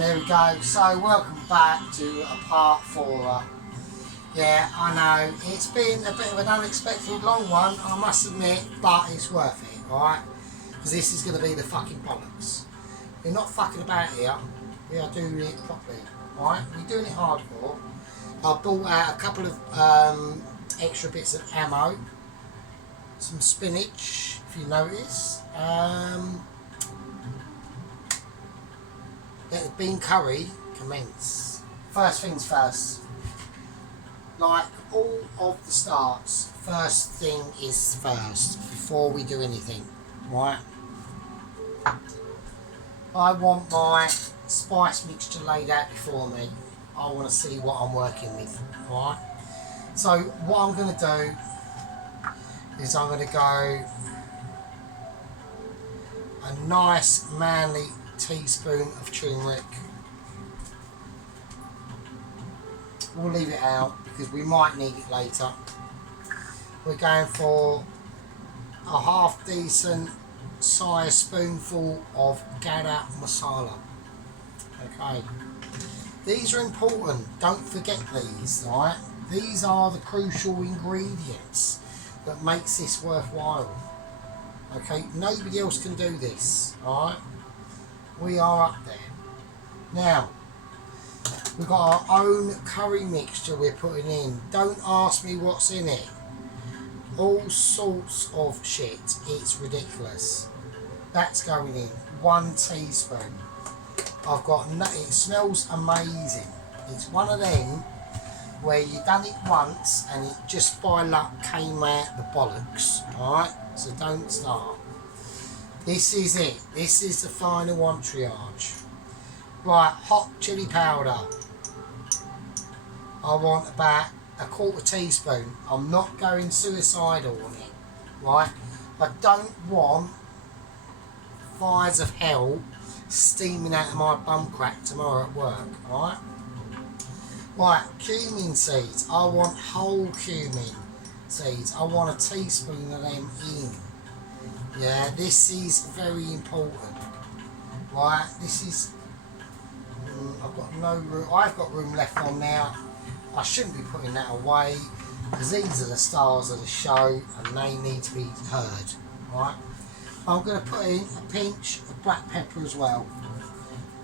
There we go. So welcome back to a part 4. Yeah, I know it's been a bit of an unexpected long one, I must admit, but it's worth it, alright? Because this is going to be the fucking bollocks. We're not fucking about here. We are doing it properly, alright? We're doing it hardcore. I bought out a couple of extra bits of ammo, some spinach, if you notice. Let the bean curry commence. First things first. Like all of the starts, first thing is first before we do anything, right? I want my spice mixture laid out before me. I want to see what I'm working with, right? So what I'm going to do is I'm going to go a nice manly teaspoon of turmeric. We'll leave it out because we might need it later. We're going for a half decent size spoonful of garam masala. Okay, these are important, don't forget these, right? These are the crucial ingredients that makes this worthwhile. Okay, nobody else can do this, alright? We are up there. Now, we've got our own curry mixture we're putting in. Don't ask me what's in it. All sorts of shit. It's ridiculous. That's going in. 1 teaspoon. I've got, it smells amazing. It's one of them where you done it once and it just by luck came out the bollocks. Alright? So don't start. This is it. This is the final triage. Right, hot chili powder. I want about a 1/4 teaspoon. I'm not going suicidal on it. Right? I don't want fires of hell steaming out of my bum crack tomorrow at work. Right? Right, cumin seeds. I want whole cumin seeds. I want a teaspoon of them in. Yeah, this is very important. Right, this is... I've got no room. I've got room left on now. I shouldn't be putting that away because these are the stars of the show and they need to be heard. Right, I'm going to put in a pinch of black pepper as well.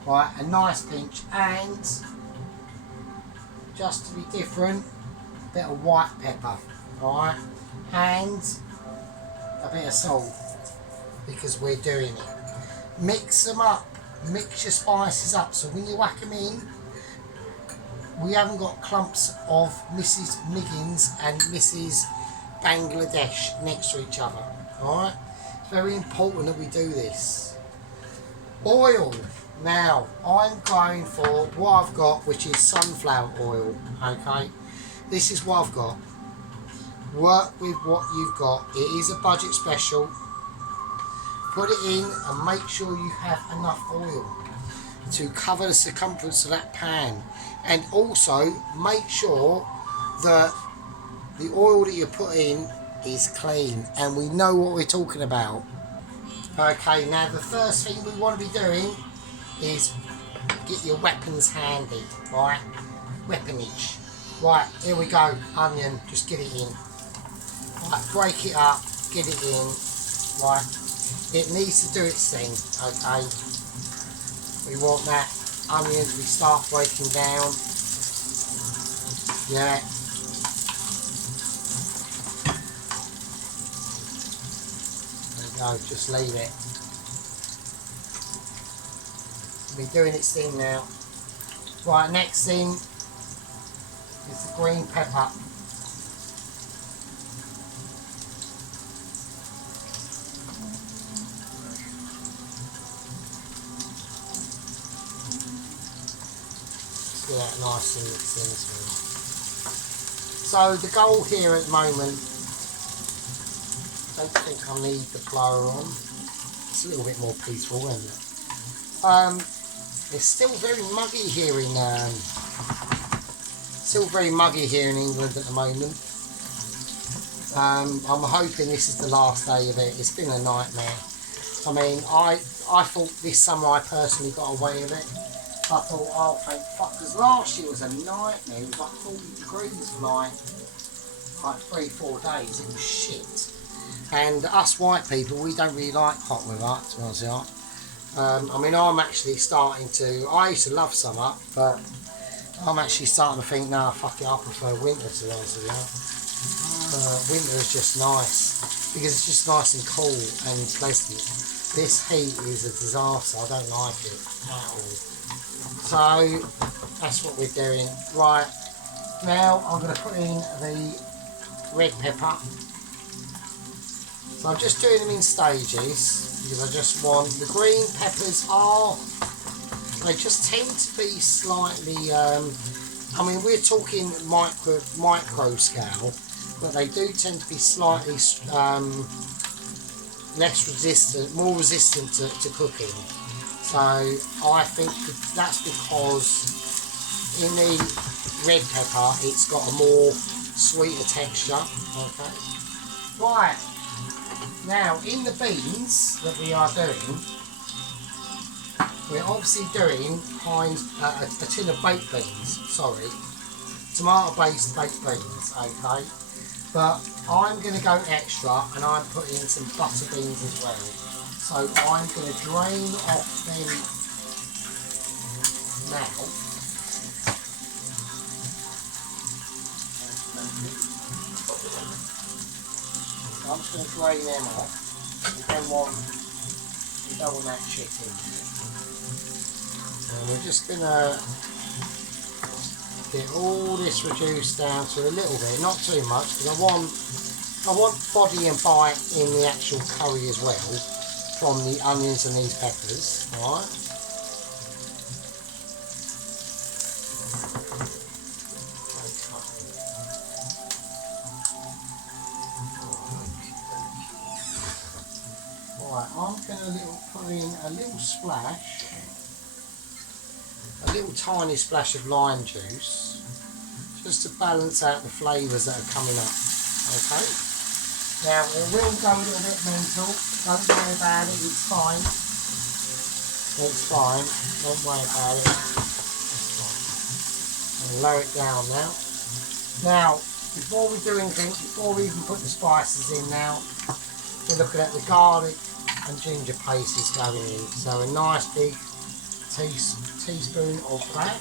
Right, a nice pinch, and just to be different, a bit of white pepper. Alright, and a bit of salt because we're doing it. Mix them up, mix your spices up so when you whack them in, we haven't got clumps of Mrs. Miggins and Mrs. Bangladesh next to each other. Alright, it's very important that we do this. Oil. Now, I'm going for what I've got, which is sunflower oil. Okay, this is what I've got. Work with what you've got. It is a budget special. Put it in and make sure you have enough oil to cover the circumference of that pan, and also make sure that the oil that you put in is clean and we know what we're talking about. Okay, now the first thing we want to be doing is get your weapons handy, right? Weaponage. Right, here we go. Onion, just get it in. Right, break it up, get it in. Right, it needs to do its thing. Okay, we want that onion to start breaking down. Yeah. There we go, just leave it. It'll be doing its thing now. Right, next thing is the green pepper. Get that nice and mixed in as well. So the goal here at the moment, I don't think I need the blower on. It's a little bit more peaceful, isn't it? It's still very muggy here in England at the moment. I'm hoping this is the last day of it. It's been a nightmare. I mean, I thought this summer I personally got away with it. I thought, oh thank fuck, because last year was a nightmare. It was like 40 degrees for like 3-4 days. It was shit. And us white people, we don't really like hot weather, to be honest with you. I mean, I'm actually starting to, I used to love summer, but I'm actually starting to think, nah, fuck it, I prefer winter, to be honest with you. Winter is just nice, because it's just nice and cool and pleasant. This heat is a disaster, I don't like it at all. So, that's what we're doing. Right, now I'm going to put in the red pepper. So I'm just doing them in stages, because I just want, the green peppers are, they just tend to be slightly, I mean we're talking micro scale, but they do tend to be slightly less resistant, more resistant to cooking. So I think that's because in the red pepper it's got a more sweeter texture. Okay. Right, now in the beans that we are doing, we're obviously doing a tin of baked beans, sorry, tomato based baked beans, okay, but I'm going to go extra and I'm putting some butter beans as well. So I'm going to drain off them now. So I'm just going to drain them off. We don't want that shit in there. And we're just going to get all this reduced down to a little bit, not too much, because I want body and bite in the actual curry as well, from the onions and these peppers, alright? Right, I'm going to put in a little splash, a little tiny splash of lime juice, just to balance out the flavours that are coming up, okay? Now, it will go a little bit mental, don't worry about it, it's fine. It's fine, don't worry about it. It's fine. I'll lower it down now. Now, before we do anything, before we even put the spices in now, we're looking at the garlic and ginger pastes going in. So a nice big teaspoon of that.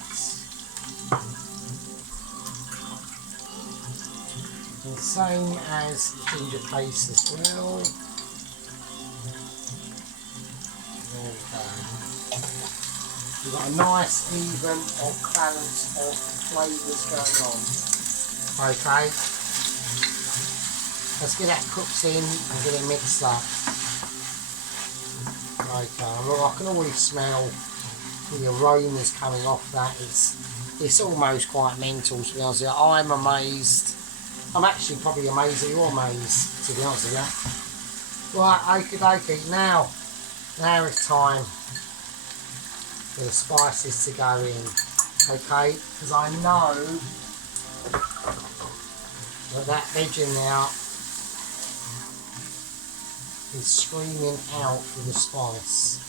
And same as the ginger paste as well. There we go. We've got a nice even balance of flavours going on. Okay. Let's get that cooked in and get it mixed up. Okay, well, I can already smell the aromas coming off that. It's almost quite mental, to be honest with you. I'm amazed. I'm actually probably amazed that you're amazed, to be honest with you. Right, okie dokie, now it's time for the spices to go in, okay? Because I know that veg in now is screaming out for the spice.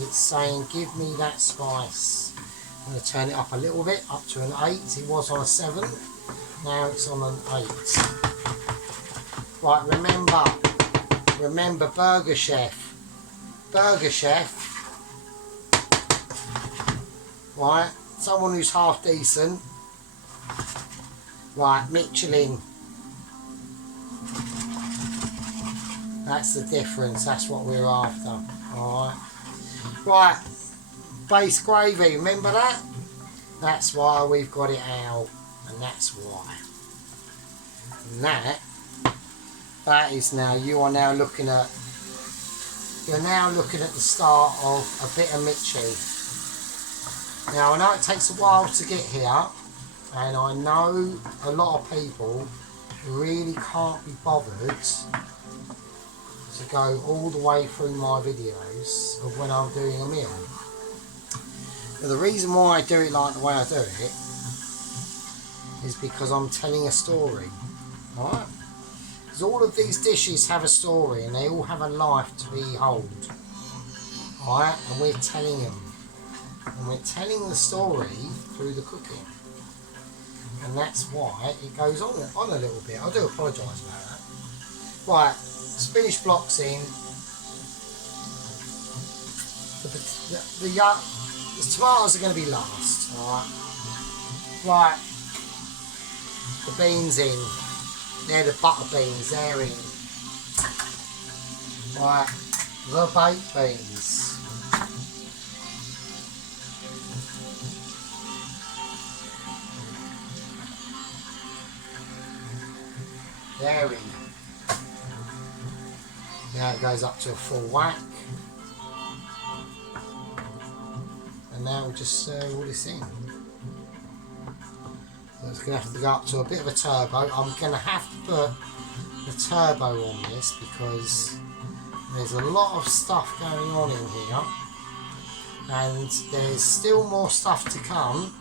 It's saying, give me that spice. I'm going to turn it up a little bit, up to an 8. It was on a 7. Now it's on an 8. Right, remember Burger Chef. Burger Chef. Right, someone who's half decent. Right, Michelin. That's the difference, that's what we're after. Alright. Right, base gravy, remember that? That's why we've got it out. And that's why. And that is now, you're now looking at the start of a bit of Mitchie. Now I know it takes a while to get here, and I know a lot of people really can't be bothered to go all the way through my videos of when I'm doing a meal. But the reason why I do it like the way I do it is because I'm telling a story, alright? Because all of these dishes have a story and they all have a life to behold, alright? And we're telling them. And we're telling the story through the cooking. And that's why it goes on a little bit. I do apologise about that. Right, spinach blocks in. The tomatoes are going to be last, alright? Right, the beans in. They're the butter beans, they're in. Right, the baked beans. They're in. Now it goes up to a full whack. And now we just stir all this in. So it's going to have to go up to a bit of a turbo. I'm going to have to put the turbo on this because there's a lot of stuff going on in here. And there's still more stuff to come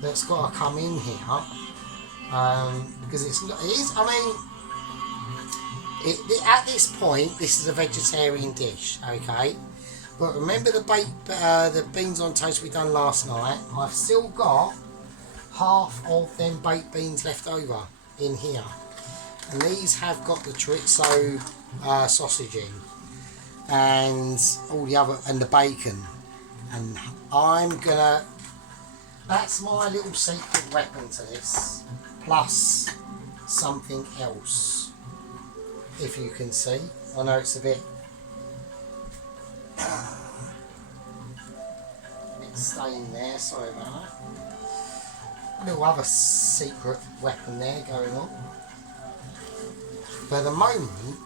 that's got to come in here. Because it is, I mean, at this point, this is a vegetarian dish, okay? But remember the beans on toast we done last night? I've still got half of them baked beans left over in here. And these have got the chorizo sausage in. And all the other, and the bacon. And I'm gonna, that's my little secret weapon to this. Plus something else, if you can see. I know it's a bit stained there, sorry about that. A little other secret weapon there going on. But at the moment,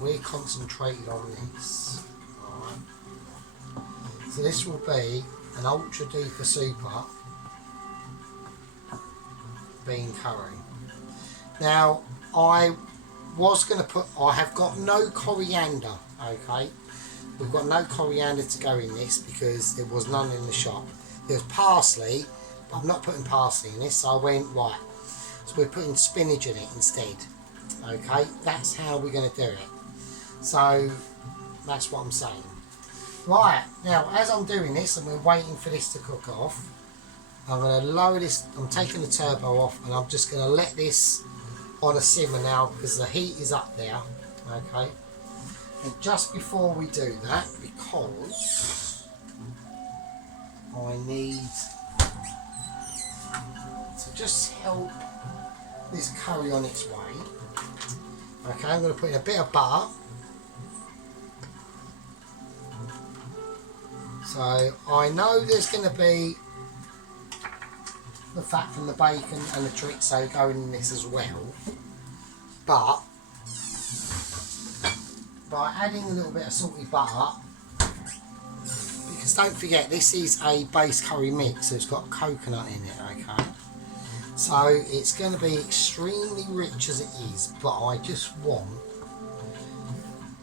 we're concentrated on this. Alright. So this will be an ultra duper super bean curry. Now I was going to put, I have got no coriander, okay, we've got no coriander to go in this because there was none in the shop. There was parsley, but I'm not putting parsley in this, so I went right, so we're putting spinach in it instead, okay, that's how we're going to do it. So that's what I'm saying. Right, now as I'm doing this and we're waiting for this to cook off, I'm going to lower this, I'm taking the turbo off and I'm just going to let this on a simmer now because the heat is up there, okay? And just before we do that, because I need to just help this curry on its way, okay, I'm going to put in a bit of butter. So I know there's going to be the fat from the bacon and the chorizo going in this as well, but by adding a little bit of salty butter, because don't forget this is a base curry mix, so it's got coconut in it, okay, so it's going to be extremely rich as it is, but I just want,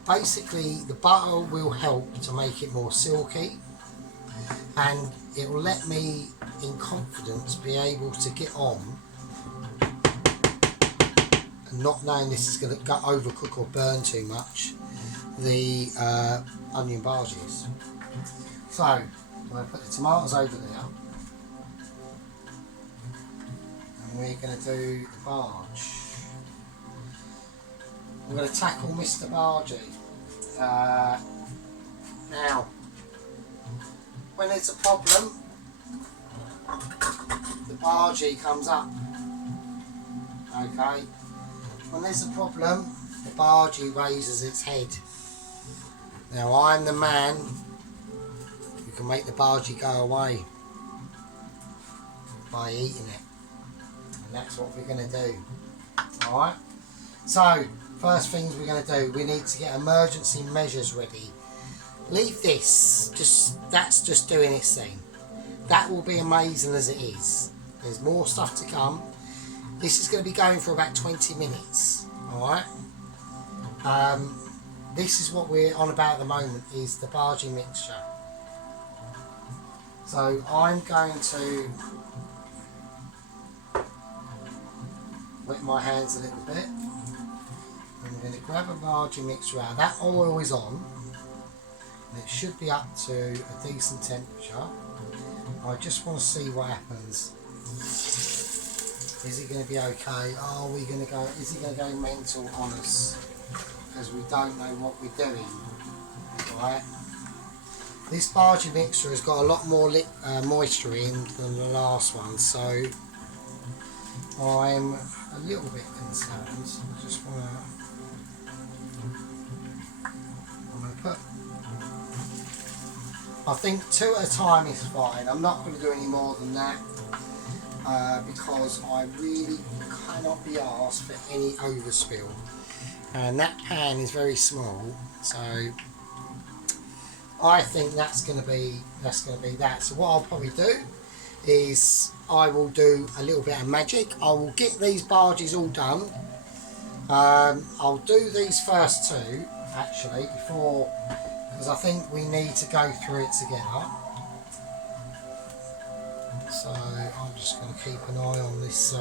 basically the butter will help to make it more silky and it will let me in confidence be able to get on and not knowing this is going to go overcook or burn too much the onion bhajis. So I'm going to put the tomatoes over there and we're going to do the bhaj. I'm going to tackle Mr. Bhaji. Now when there's a problem, the bhaji comes up, okay? When there's a problem, the bhaji raises its head. Now I'm the man who can make the bhaji go away by eating it, and that's what we're going to do, alright? So, first things we're going to do, we need to get emergency measures ready. Leave this, that's just doing its thing. That will be amazing as it is. There's more stuff to come. This is going to be going for about 20 minutes, alright? This is what we're on about at the moment, is the bhaji mixture. So I'm going to wet my hands a little bit. I'm going to grab a bhaji mixture out. That oil is on. And it should be up to a decent temperature. I just want to see what happens. Is it going to be okay? Are we going to go? Is he going to go mental on us? Because we don't know what we're doing, right? This Bharji mixture has got a lot more moisture in than the last one, so I'm a little bit concerned. I just want to. I'm going to put. I think 2 at a time is fine. I'm not going to do any more than that because I really cannot be asked for any overspill. And that pan is very small, so I think that's going to be that. So what I'll probably do is I will do a little bit of magic. I will get these Bharjis all done. I'll do these first 2 actually before, because I think we need to go through it together. So I'm just going to keep an eye on this.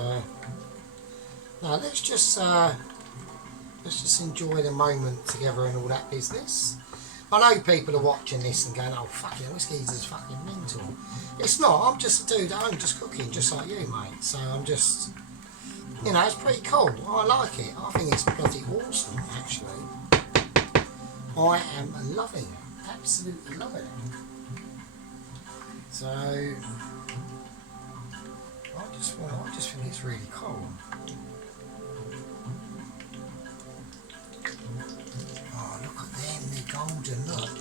Now let's just enjoy the moment together and all that business. I know people are watching this and going, "Oh fucking, this geezer's fucking mental." It's not. I'm just a dude at home just cooking, just like you, mate. So I'm just, you know, it's pretty cool. I like it. I think it's bloody awesome, actually. I am loving it. Absolutely loving it. So I just think it's really cool. Oh, look at them, they're golden, look.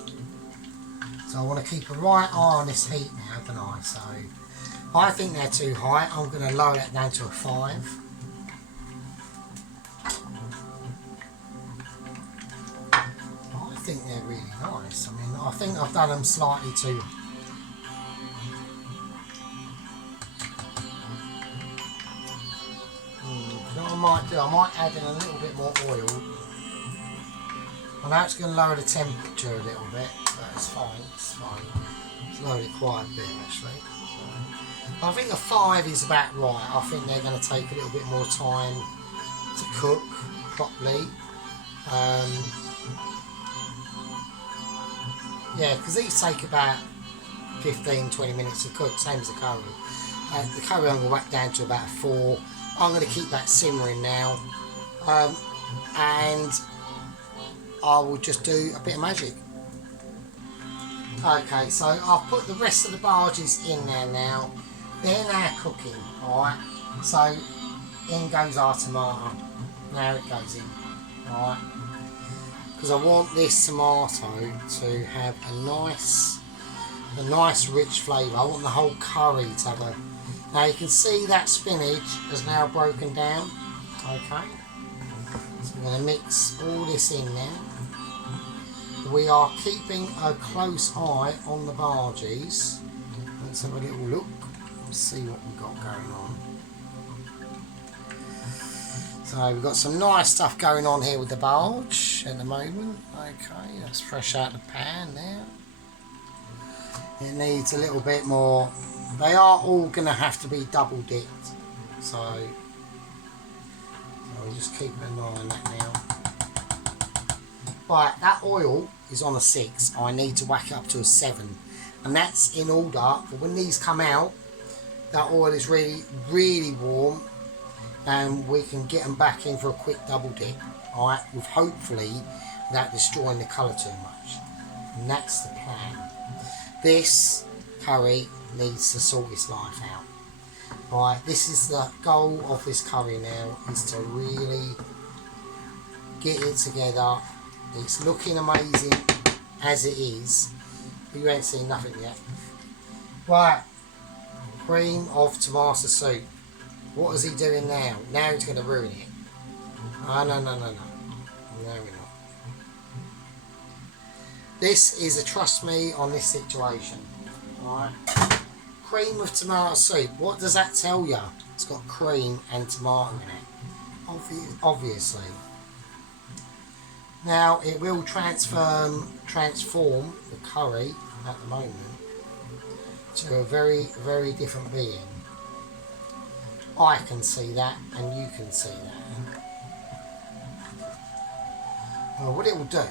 So I want to keep a right eye on this heat now, don't I? So I think they're too high. I'm going to lower that down to a 5. I think they're really nice. I mean, I think I've done them slightly too. What I might do, I might add in a little bit more oil. I know it's going to lower the temperature a little bit, but it's fine, it's fine. It's lowered it quite a bit actually. So, I think a 5 is about right. I think they're going to take a little bit more time to cook properly. Yeah, because these take about 15-20 minutes to cook, same as the curry. The curry I'm going to whack down to about 4. I'm going to keep that simmering now, and I will just do a bit of magic. Okay, so I've put the rest of the Bharjis in there now. They're now cooking, alright? So in goes our tomato. Now it goes in, alright? Because I want this tomato to have a nice rich flavour. I want the whole curry to have a... Now you can see that spinach has now broken down, okay? So I'm going to mix all this in now. We are keeping a close eye on the Bharjis. Let's have a little look and see what we've got going on. So we've got some nice stuff going on here with the Bharj at the moment. Okay, that's fresh out of the pan there. It needs a little bit more. They are all going to have to be double dipped. So we're just keeping an eye on that now. Right, that oil is on a 6. I need to whack it up to a 7. And that's in order for when these come out, that oil is really, really warm. And we can get them back in for a quick double dip. Alright, with hopefully without destroying the colour too much. And that's the plan. This curry needs to sort its life out. Alright, this is the goal of this curry now, is to really get it together. It's looking amazing as it is. You ain't seen nothing yet. Right, cream of tomato soup. What is he doing now? Now he's going to ruin it. Oh, no. No, we're not. This is a trust me on this situation. Alright. Cream of tomato soup. What does that tell you? It's got cream and tomato in it. Obviously. Now it will transform the curry at the moment to a very, very different being. I can see that and you can see that. Well, what it will do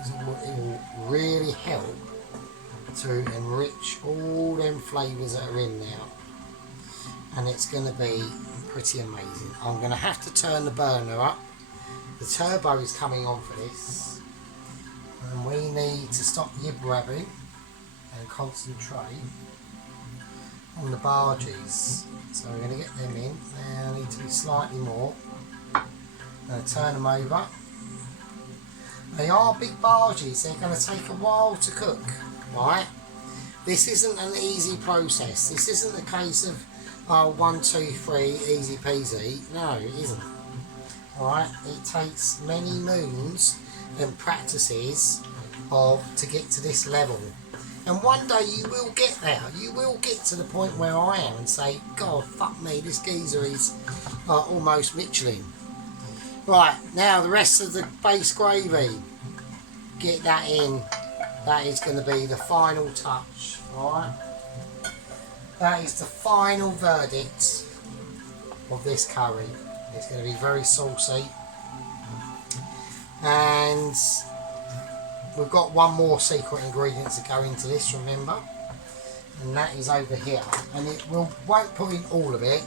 is it will really help to enrich all them flavours that are in now, and it's going to be pretty amazing. I'm going to have to turn the burner up. The turbo is coming on for this, and we need to stop yib-rabbing and concentrate on the barges. So we're going to get them in. They need to be slightly more. I'm going to turn them over. They are big barges, they're going to take a while to cook, right? This isn't an easy process. This isn't the case of 1, 2, 3, easy peasy. No, it isn't. Alright, it takes many moons and practices to get to this level. And one day you will get there. You will get to the point where I am and say, God, fuck me, this geezer is almost Michelin. Right, now the rest of the base gravy, get that in. That is going to be the final touch, alright? That is the final verdict of this curry. It's going to be very saucy. And we've got one more secret ingredient to go into this, remember? And that is over here. And won't put in all of it,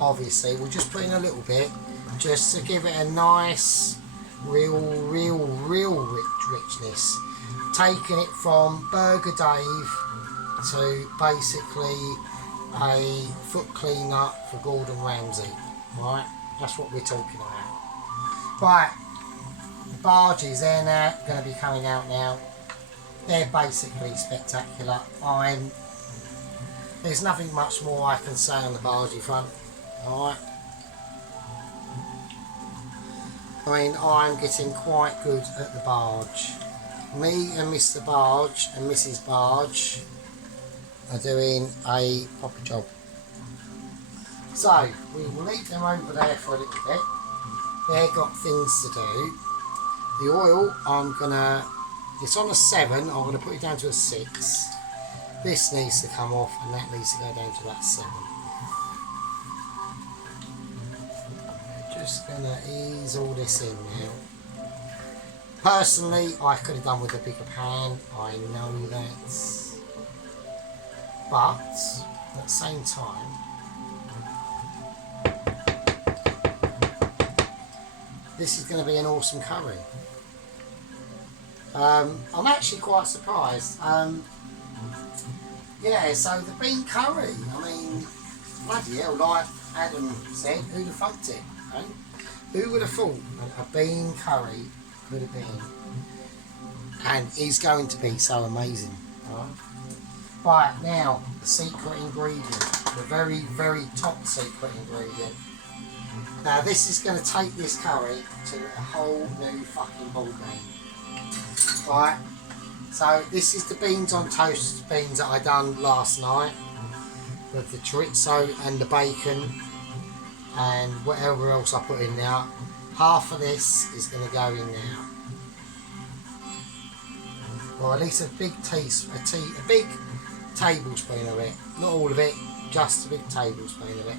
obviously. We'll just put in a little bit, just to give it a nice, real richness. Taking it from Burger Dave to basically a foot cleaner for Gordon Ramsay. Right? That's what we're talking about. Right. The barges, they're now going to be coming out now. They're basically spectacular. There's nothing much more I can say on the bargee front. Alright. I mean, I'm getting quite good at the barge. Me and Mr. Barge and Mrs. Barge are doing a proper job. So, we will leave them over there for a little bit. They've got things to do. The oil, it's on a 7, I'm going to put it down to a 6. This needs to come off and that needs to go down to about 7. Just going to ease all this in now. Personally, I could have done with a bigger pan, I know that. But, at the same time, this is going to be an awesome curry. I'm actually quite surprised. Yeah, so the bean curry, I mean, bloody hell, like Adam said, who'd have funked it? Eh? Who would have thought that a bean curry could have been, and is going to be so amazing. Right, now, the secret ingredient, the very, very top secret ingredient. Now this is going to take this curry to a whole new fucking ball game. Right, so this is the beans on toast beans that I done last night with the chorizo and the bacon and whatever else I put in now. Half of this is going to go in now. Or at least a big tablespoon of it. Not all of it, just a big tablespoon of it.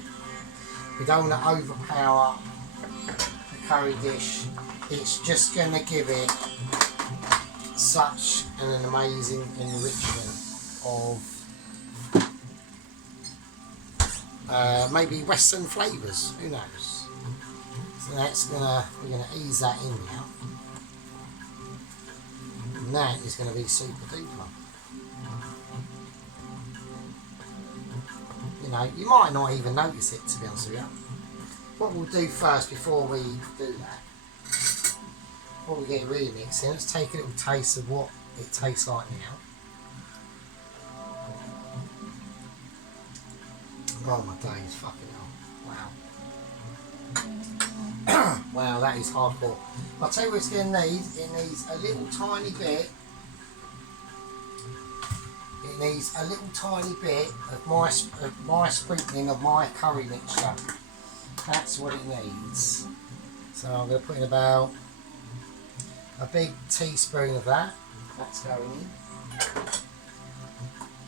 We don't want to overpower the curry dish. It's just going to give it such an amazing enrichment of maybe Western flavours. Who knows? So we're gonna ease that in now. And that is going to be super duper. You know, you might not even notice it, to be honest with you. What we'll do first, before we do that, before we get it really mixed in, let's take a little taste of what it tastes like now. Oh my days, fucking hell. Wow. Wow, that is hardcore. I'll tell you what it's going to need. It needs a little tiny bit. It needs a little tiny bit of my sprinkling of my curry mixture. That's what it needs. So I'm going to put in about a big teaspoon of that. That's going in.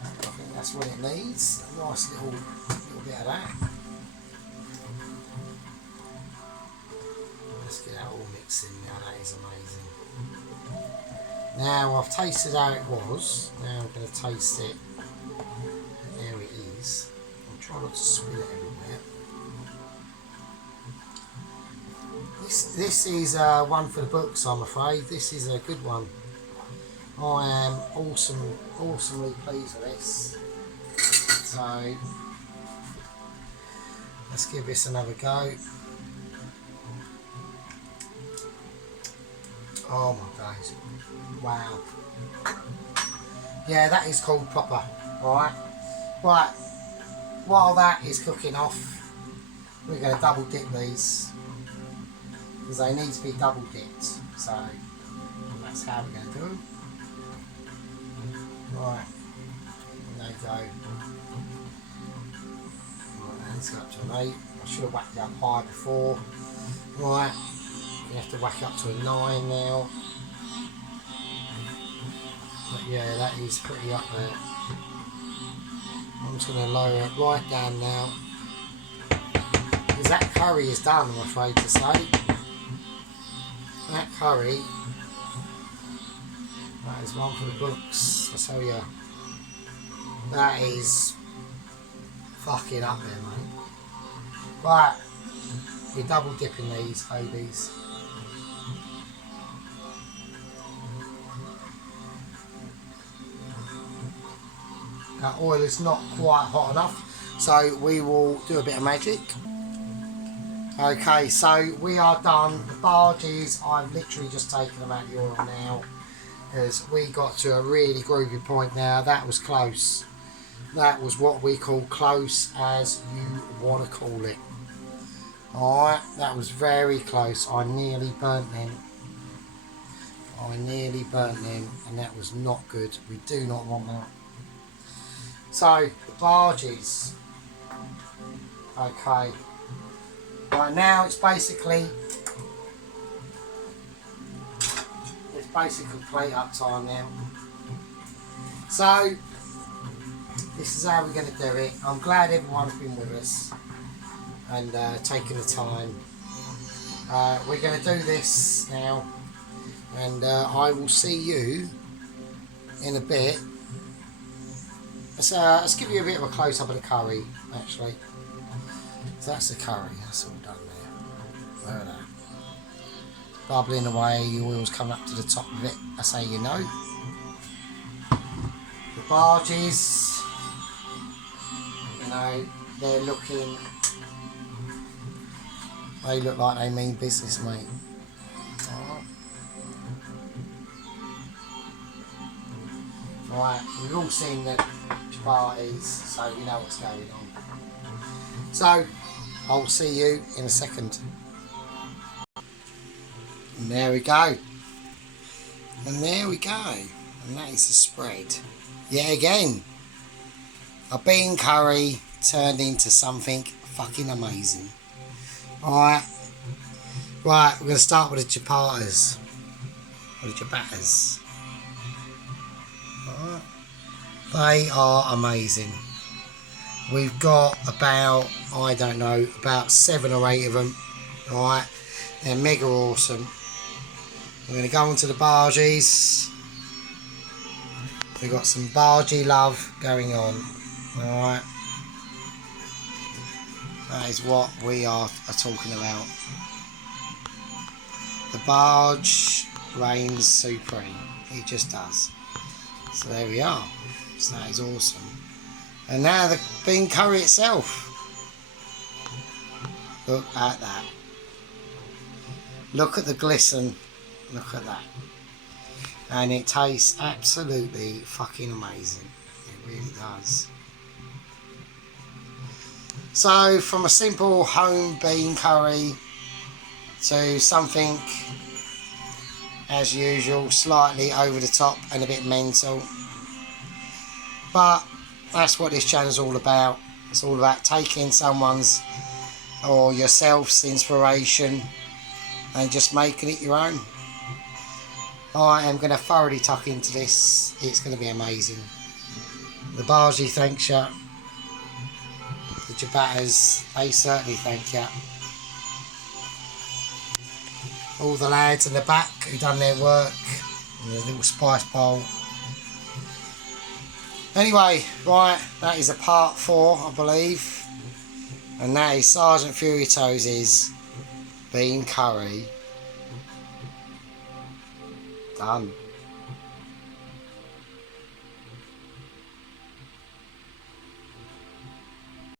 I think that's what it needs. A nice little bit of that. Let's get that all mixed in now. That is amazing. Now I've tasted how it was. Now I'm going to taste it. There it is. I'll try not to spill it everywhere. This is one for the books, I'm afraid. This is a good one. I am awesomely pleased with this. So let's give this another go. Oh my days. Wow. Yeah, that is called proper. Alright. Right. While that is cooking off, we're going to double dip these. Because they need to be double dipped. So that's how we're going to do them. Right. There you go. Right, let's go up to an 8. I should have whacked it up high before. Right. You have to whack it up to a 9 now. But yeah, that is pretty up there. I'm just going to lower it right down now. Because that curry is done, I'm afraid to say. That curry, that is one for the books, I tell you. That is fucking up there, mate. Right, we're double dipping these babies. That oil is not quite hot enough, so we will do a bit of magic. Okay, so we are done. The barges, I've literally just taken them out of the oil now, as we got to a really groovy point now. That was close. That was what we call close, as you want to call it. Alright, that was very close. I nearly burnt them. And that was not good. We do not want that. So, the barges. Okay. Right now it's basically plate up time now. So this is how we're going to do it. I'm glad everyone's been with us and taking the time. We're going to do this now, and I will see you in a bit. Let's give you a bit of a close up of the curry actually. So that's the curry, that's all done there. There that. Bubbling away, the oil's coming up to the top of it, that's how you know. The barges, you know, they look like they mean business, mate. Right, we've all seen the parties, so you know what's going on. So, I'll see you in a second. And there we go. And there we go. And that is the spread. Yet again, a bean curry turned into something fucking amazing. Alright. Right, we're going to start with the chapatas. Or the ciabattas. Alright. They are amazing. We've got about, I don't know, about 7 or 8 of them. Alright. They're mega awesome. We're going to go onto the barges. We've got some bargee love going on. Alright. That is what we are talking about. The barge reigns supreme. It just does. So there we are. So that is awesome. And now the bean curry itself. Look at that. Look at the glisten. Look at that. And it tastes absolutely fucking amazing. It really does. So from a simple home bean curry to something, as usual, slightly over the top and a bit mental. But that's what this channel's all about. It's all about taking someone's or yourself's inspiration and just making it your own. I am going to thoroughly tuck into this. It's going to be amazing. The bargee thanks you. The ciabattas, they certainly thank you. All the lads in the back who done their work, And a little spice bowl. Anyway, right, that is a part 4, I believe. And that is Sergeant Fury Toes' bean curry. Done.